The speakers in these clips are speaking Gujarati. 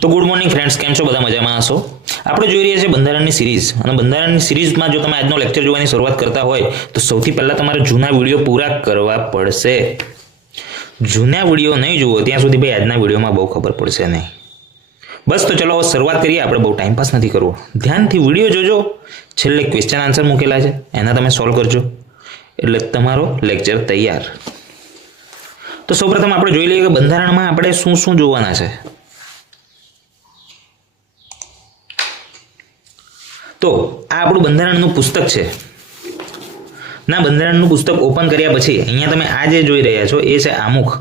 તો ગુડ મોર્નિંગ ફ્રેન્ડ્સ, કેમ છો? બધા મજામાં હશો? આપણે જોઈ રહ્યા છીએ બંધારણની સિરીઝ, અને બંધારણની સિરીઝમાં જો તમે આજનો લેક્ચર જોવાની શરૂઆત કરતા હોય તો સૌથી પહેલાં તમારે જૂના વિડીયો પૂરા કરવા પડશે. જૂના વિડીયો નહીં જુઓ ત્યાં સુધી ભાઈ આજના વિડીયોમાં બહુ ખબર પડશે નહીં. બસ તો ચલો શરૂઆત કરીએ. આપણે બહુ ટાઈમપાસ નથી કરવો, ધ્યાનથી વિડીયો જોજો. છેલ્લે ક્વેશ્ચન આન્સર મૂકેલા છે, એના તમે સોલ્વ કરજો એટલે તમારો લેક્ચર તૈયાર. તો સૌપ્રથમ આપણે જોઈ લઈએ કે બંધારણમાં આપણે શું શું જોવાના છે. તો આ આપણું બંધારણનું પુસ્તક છે. ના, બંધારણનું પુસ્તક ઓપન કર્યા પછી અહીંયા તમે આ જે જોઈ રહ્યા છો એ છે આમુખ.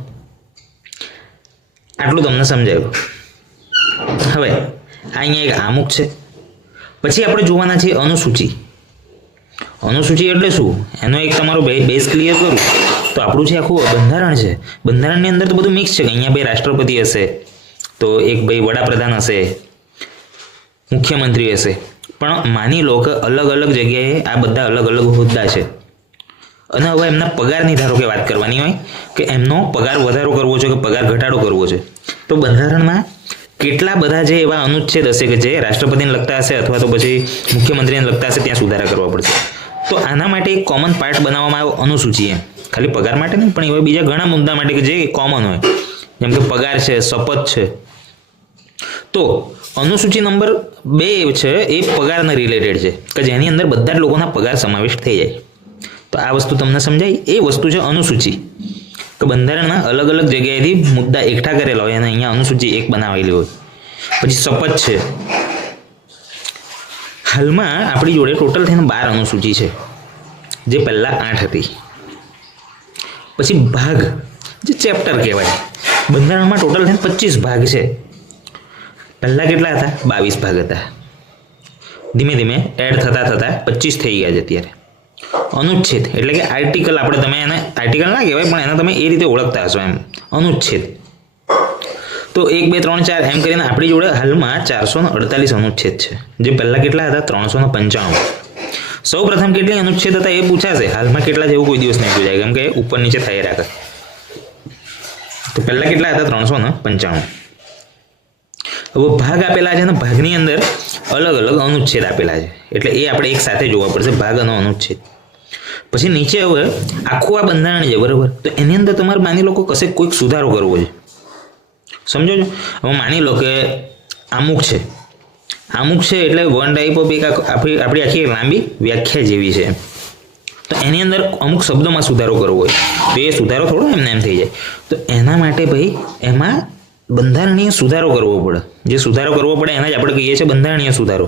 આટલું તમને સમજાયું. હવે આ અહીંયા એક આમુખ છે. પછી આપણે જોવાના છે અનુસૂચિ. અનુસૂચિ એટલે શું, એનો એક તમારો બેઝ ક્લિયર કરું તો આપણું છે આખું બંધારણ છે. બંધારણની અંદર તો બધું મિક્સ છે કે અહીંયા ભાઈ રાષ્ટ્રપતિ હશે, તો એક ભાઈ વડાપ્રધાન હશે, મુખ્યમંત્રી હશે. પણ માની લો કે અલગ અલગ જગ્યાએ આ બધા અલગ અલગ હોદ્દા છે, અને હવે એમના પગારની ધારો કે વાત કરવાની હોય કે એમનો પગાર વધારો કરવો છે કે પગાર ઘટાડો કરવો છે, તો બંધારણમાં કેટલા બધા જે એવા અનુચ્છેદ હશે કે જે રાષ્ટ્રપતિને લગતા હશે અથવા તો પછી મુખ્યમંત્રીને લગતા હશે, ત્યાં સુધારા કરવા પડશે. તો આના માટે એક કોમન પાર્ટ બનાવવામાં આવ્યો અનુસૂચિ. એમ ખાલી પગાર માટે નહીં, પણ એવા બીજા ઘણા મુદ્દા માટે કે જે કોમન હોય, જેમ કે પગાર છે, શપથ છે. તો અનુસૂચિ નંબર 2 છે એ પગારને રિલેટેડ છે કે જેની અંદર બધા જ લોકોના પગાર સમાવેશ થઈ જાય. તો આ વસ્તુ તમને સમજાય, એ વસ્તુ છે અનુસૂચિ. કે બંધારણના અલગ અલગ જગ્યાએથી મુદ્દા એકઠા કરેલા હોય અને અહીંયા અનુસૂચિ એક બનાવેલી હોય. પછી શપથ છે. હાલમાં આપણી જોડે ટોટલ થઈને 12 અનુસૂચિ છે, જે પહેલા 8 હતી. પછી ભાગ, જે ચેપ્ટર કહેવાય. બંધારણમાં ટોટલ થઈને 25 ભાગ છે. પહેલા કેટલા હતા? 22 ભાગ હતા. ધીમે ધીમે એડ થતા 25 થઈ ગયા છે અત્યારે. અનુચ્છેદ એટલે કે આર્ટિકલ, આપણે તમે એને આર્ટિકલ ના કહેવાય પણ એને તમે એ રીતે ઓળખતા હશો એમ, અનુચ્છેદ. તો 1 2 3 4 એમ કરીને આપણી જોડે હાલમાં 448 અનુચ્છેદ છે, જે પહેલા કેટલા હતા? 395. સૌ પ્રથમ કેટલી અનુચ્છેદ હતા એ પૂછાશે. હાલમાં કેટલા જેવું કોઈ દિવસ નહીં પૂછાય, કેમ કે ઉપર નીચે થઈ રાખે. તો પહેલા કેટલા હતા? 395. હવે ભાગ આપેલા છે અને ભાગની અંદર અલગ અલગ અનુચ્છેદ આપેલા છે, એટલે એ આપણે એક સાથે જોવા પડશે, ભાગ અને અનુચ્છેદ. પછી નીચે હવે આખું આ બંધારણ છે, બરાબર? તો એની અંદર તમારે માની લો કે કશે કોઈક સુધારો કરવો છે, સમજો છો? હવે માની લો કે આમુખ છે. આમુખ છે એટલે વન ટાઈપ ઓફ એક આપણી આખી લાંબી વ્યાખ્યા જેવી છે. તો એની અંદર અમુક શબ્દોમાં સુધારો કરવો હોય તો એ સુધારો થોડો એમને એમ થઈ જાય. તો એના માટે ભાઈ એમાં બંધારણીય સુધારો કરવો પડે. જે સુધારો કરવો પડે એના જ આપણે કહીએ છીએ બંધારણીય સુધારો.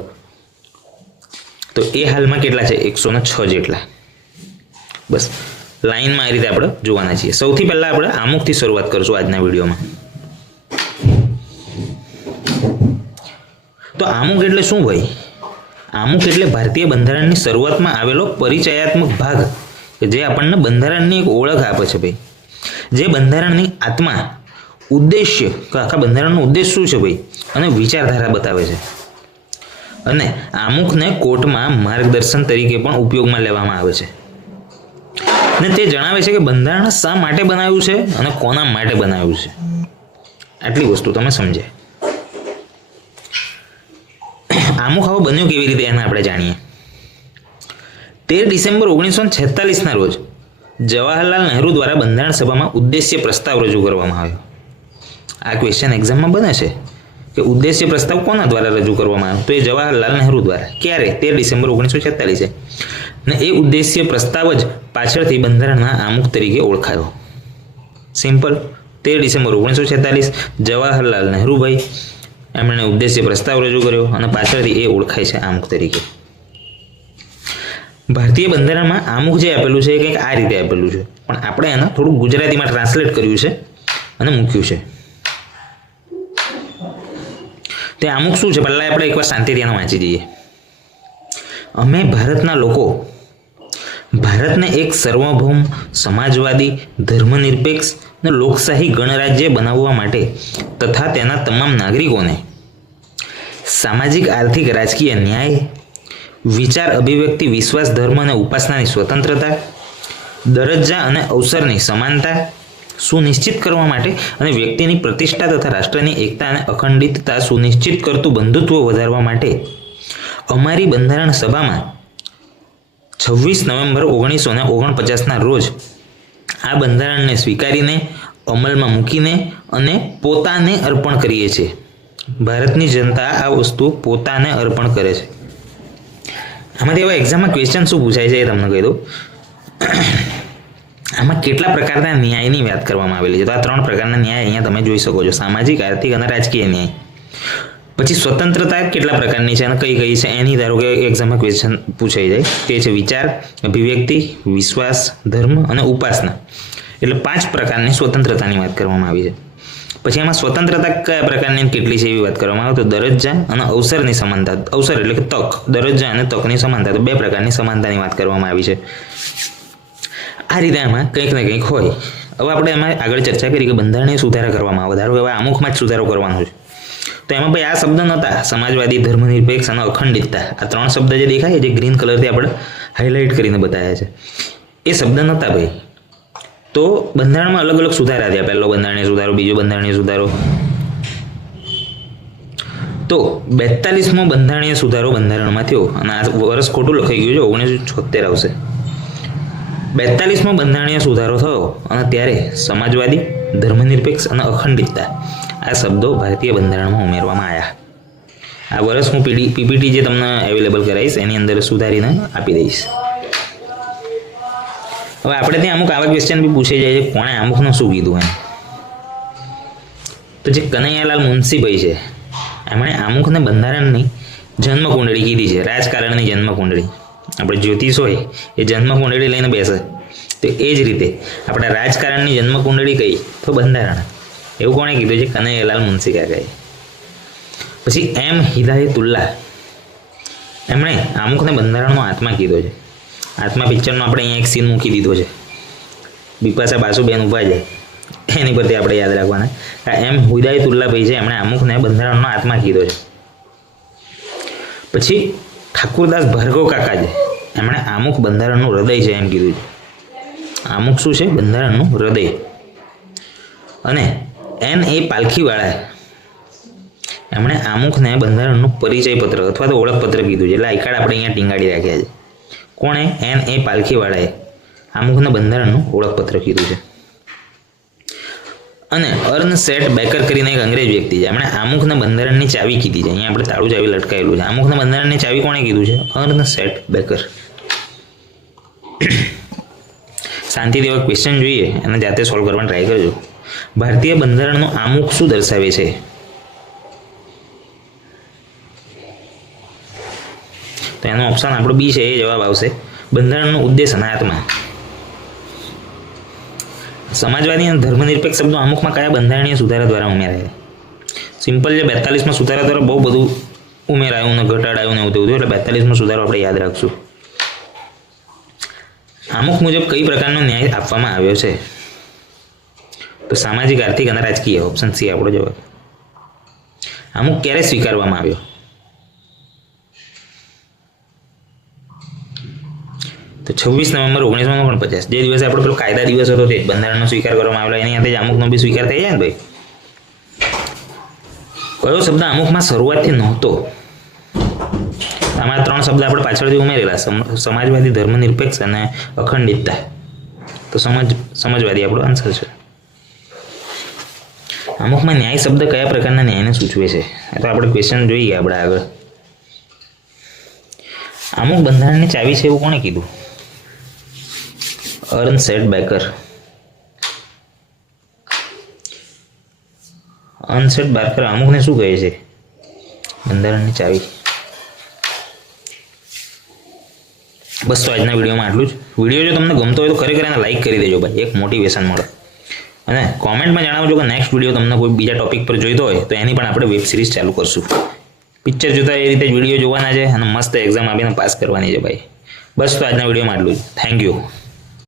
તો એ હાલમાં કેટલા છે? 106 જેટલા. બસ લાઈનમાં આ રીતે આપણે જોવાના છીએ. સૌથી પહેલા આપણે આમુખથી શરૂઆત કરશું આજના વિડીયોમાં. તો આમુખ એટલે શું ભાઈ? આમુખ એટલે ભારતીય બંધારણની શરૂઆતમાં આવેલો પરિચયાત્મક ભાગ કે જે આપણને બંધારણની એક ઓળખ આપે છે ભાઈ. જે બંધારણની આત્મા, ઉદ્દેશ્ય, આખા બંધારણનો ઉદ્દેશ શું છે ભાઈ, અને વિચારધારા બતાવે છે. અને આમુખને કોર્ટમાં માર્ગદર્શન તરીકે પણ ઉપયોગમાં લેવામાં આવે છે. અને તે જણાવે છે કે બંધારણ શા માટે બનાવ્યું છે અને કોના માટે બનાવ્યું છે. આટલી વસ્તુ તમે સમજે. આમુખ આવો બન્યો કેવી રીતે એને આપણે જાણીએ. 13 ડિસેમ્બર 1946ના રોજ જવાહરલાલ નહેરુ દ્વારા બંધારણ સભામાં ઉદ્દેશ્ય પ્રસ્તાવ રજૂ કરવામાં આવ્યો. આ ક્વેશ્ચન એક્ઝામમાં બને છે કે ઉદ્દેશ્ય પ્રસ્તાવ કોના દ્વારા રજૂ કરવામાં આવ્યો? તો એ જવાહરલાલ નહેરુ દ્વારા. ક્યારે? 13 ડિસેમ્બર 1946. અને એ ઉદ્દેશ્ય પ્રસ્તાવ જ પાછળથી બંધારણના આમુખ તરીકે ઓળખાયો. સિમ્પલ. 13 ડિસેમ્બર 1946 જવાહરલાલ નહેરુભાઈ એમણે ઉદ્દેશ્ય પ્રસ્તાવ રજૂ કર્યો અને પાછળથી એ ઓળખાય છે આમુખ તરીકે. ભારતીય બંધારણમાં આમુખ જે આપેલું છે એ કંઈક આ રીતે આપેલું છે, પણ આપણે એને થોડું ગુજરાતીમાં ટ્રાન્સલેટ કર્યું છે અને મૂક્યું છે. તે આમુખ શું છે? પહેલાં આપણે એકવાર શાંતિથી એને વાંચી દઈએ. અમે ભારતના લોકો ભારતને એક સાર્વભૌમ, સમાજવાદી, ધર્મનિરપેક્ષ અને લોકશાહી ગણરાજ્ય બનાવવા માટે તથા તેના તમામ નાગરિકોને સામાજિક, આર્થિક, રાજકીય ન્યાય, વિચાર, અભિવ્યક્તિ, વિશ્વાસ, ધર્મ અને ઉપાસનાની સ્વતંત્રતા, દરજ્જા અને અવસરની સમાનતા, સુનિશ્ચિત કરવા માટે અને વ્યક્તિની પ્રતિષ્ઠા તથા રાષ્ટ્રની એકતા અને અખંડિતતા સુનિશ્ચિત કરતું બંધુત્વ વધારવા માટે અમારી બંધારણ સભામાં 26 નવેમ્બર 1949ના રોજ આ બંધારણને સ્વીકારીને અમલમાં મૂકીને અને પોતાને અર્પણ કરીએ છીએ. ભારતની જનતા આ વસ્તુ પોતાને અર્પણ કરે છે. આમાંથી એવા એક્ઝામમાં ક્વેશ્ચન શું પૂછાય છે એ તમને કહી દઉં. આમાં કેટલા પ્રકારના ન્યાયની વાત કરવામાં આવેલી છે? તો આ 3 પ્રકારના ન્યાય અહીંયા તમે જોઈ શકો છો: સામાજિક, આર્થિક અને રાજકીય ન્યાય. પછી સ્વતંત્રતા કેટલા પ્રકારની છે અને કઈ કઈ છે એની ધારો કે એક્ઝામમાં ક્વેશ્ચન પૂછાઈ જાય. તે છે વિચાર, અભિવ્યક્તિ, વિશ્વાસ, ધર્મ અને ઉપાસના. એટલે 5 પ્રકારની સ્વતંત્રતાની વાત કરવામાં આવી છે. પછી આમાં સ્વતંત્રતા કયા પ્રકારની કેટલી છે એવી વાત કરવામાં આવે તો દરજ્જા અને અવસરની સમાનતા. અવસર એટલે કે તક, દરજ્જા અને તકની સમાનતા. તો 2 પ્રકારની સમાનતાની વાત કરવામાં આવી છે. આ રીતે આમાં કંઈક ને કંઈક હોય. હવે આપણે એમાં આગળ ચર્ચા કરી કે બંધારણીય સુધારા કરવામાં આવે. ધારો કે હવે આમુખમાં જ સુધારો કરવાનો છે તો એમાં ભાઈ આ શબ્દ નહોતા: સમાજવાદી, ધર્મનિરપેક્ષ અને અખંડિતતા. આ 3 શબ્દ જે દેખાય જે ગ્રીન કલરથી આપણે હાઇલાઇટ કરીને બતાવ્યા છે એ શબ્દ નહોતા ભાઈ. તો બંધારણમાં અલગ અલગ સુધારા થયા. પહેલો બંધારણીય સુધારો, બીજો બંધારણીય સુધારો. તો 42મો બંધારણીય સુધારો બંધારણમાં થયો અને આ વર્ષ ખોટું લખાઈ ગયું છે, 1976 આવશે. 42મો બંધારણીય સુધારો થયો અને ત્યારે સમાજવાદી, ધર્મનિરપેક્ષ અને અખંડિતતા આ શબ્દો ભારતીય બંધારણમાં ઉમેરવામાં આવ્યા. આ વર્ષ હું પીપીટી જે તમને અવેલેબલ કરાવીશ એની અંદર સુધારીને આપી દઈશ. હવે આપણે ત્યાં અમુક આવા ક્વેશ્ચન બી પૂછાઈ જાય છે, કોણે અમુકનું શું કીધું એમ. તો જે કનૈયાલાલ મુનશીભાઈ છે એમણે અમુકને બંધારણની જન્મકુંડળી કીધી છે, રાજકારણની જન્મકુંડળી. આપણે જ્યોતિષ હોય એ જન્મકુંડળી લઈને બેસે, તો એ જ રીતે આપણે રાજકારણની જન્મકુંડળી કઈ તો બંધારણ. એવું કોણે કીધું છે? કનૈયાલાલ મુનશી કાકાએ. પછી એમ હિદાયતુલ્લાહ એમણે અમુકને બંધારણનો આત્મા કીધો છે. આત્મા પિક્ચરનો આપણે અહીંયા એક સીન મૂકી દીધો છે, બિપાશા બાસુબેન ઊભા છે એની પરથી આપણે યાદ રાખવાના. એમ હિદાયતુલ્લાહ ભાઈ છે એમણે અમુકને બંધારણનો આત્મા કીધો છે. પછી ઠાકુરદાસ ભાર્ગવ કાકા છે એમણે અમુક બંધારણનું હૃદય છે એમ કીધું છે. અમુક શું છે? બંધારણનું હૃદય. અને N.A. પાલખીવાળા એમણે અમુકને બંધારણનું પરિચય પત્ર અથવા તો ઓળખપત્ર કીધું છે. એટલે આઈ કાર્ડ આપણે અહીંયા ટીંગાડી રાખ્યા છે. કોણે? N.A. પાલખીવાળાએ અમુકને બંધારણનું ઓળખપત્ર કીધું છે. અને અર્નસ્ટેટ બેકર કરીને એક અંગ્રેજ વ્યક્તિ છે એમણે અમુકને બંધારણની ચાવી કીધી છે. અહીંયા આપણે તાળું ચાવી લટકાયેલું છે. અમુકને બંધારણની ચાવી કોણે કીધું છે? અર્નસ્ટેટ બેકર. શાંતિથી એવા ક્વેશ્ચન જોઈએ અને જાતે સોલ્વ કરવાની ટ્રાય કરજો. ભારતીય બંધારણનો આમુખ શું દર્શાવે છે? તો એનો ઓપ્શન આપણો બી છે, એ જવાબ આવશે. બંધારણનો ઉદ્દેશ અને આત્મા. સમાજવાદી અને ધર્મનિરપેક્ષ શબ્દો અમુકમાં કયા બંધારણીય સુધારા દ્વારા ઉમેરાય? સિમ્પલ છે, 42માં સુધારા દ્વારા બહુ બધું ઉમેરાયું ને ઘટાડાયું ને એવું થયું, એટલે 42માં સુધારો આપણે યાદ રાખશું. અમુક મુજબ કઈ પ્રકારનો ન્યાય આપવામાં આવ્યો છે? તો સામાજિક, આર્થિક અને રાજકીય. ઓપ્શન સી આપણો જવાબ. અમુક ક્યારે સ્વીકારવામાં આવ્યો? તો 26 નવેમ્બર 1949, જે દિવસે આપણો પેલો કાયદા દિવસ હતો તે બંધારણનો સ્વીકાર કરવામાં આવેલો, એની સાથે જ અમુકનો બી સ્વીકાર થઈ જાય ને ભાઈ. કયો શબ્દ અમુકમાં શરૂઆતથી નહોતો? આમાં 3 શબ્દ આપણે પાછળથી ઉમેરેલા: સમાજવાદી, ધર્મનિરપેક્ષ અને અખંડિતતા. તો સમજવાદી આપણો આન્સર છે. અમુકમાં ન્યાય શબ્દ કયા પ્રકારના ન્યાયને સૂચવે છે? તો આપણે ક્વેશ્ચન જોઈએ આપણે આગળ. અમુક બંધારણની ચાવી છે એવું કોણે કીધું? અર્નસ્ટેટ બેકર. અર્નસ્ટેટ બેકર અમુકને શું કહે છે? બંધારણની ચાવી. બસ તો આજના વિડીયોમાં આટલું જ. વિડીયો જો તમને ગમતો હોય તો ખરેખર એને લાઈક કરી દેજો ભાઈ, એક મોટિવેશન મળે. અને કોમેન્ટમાં જણાવજો કે નેક્સ્ટ વિડીયો તમને કોઈ બીજા ટોપિક પર જોઈતો હોય તો એની પણ આપણે વેબ સિરીઝ ચાલુ કરશું. પિક્ચર જોતા એ રીતે જ વિડીયો જોવાના છે અને મસ્ત એક્ઝામ આપીને પાસ કરવાની છે ભાઈ. બસ તો આજના વિડીયોમાં આટલું જ. Thank you.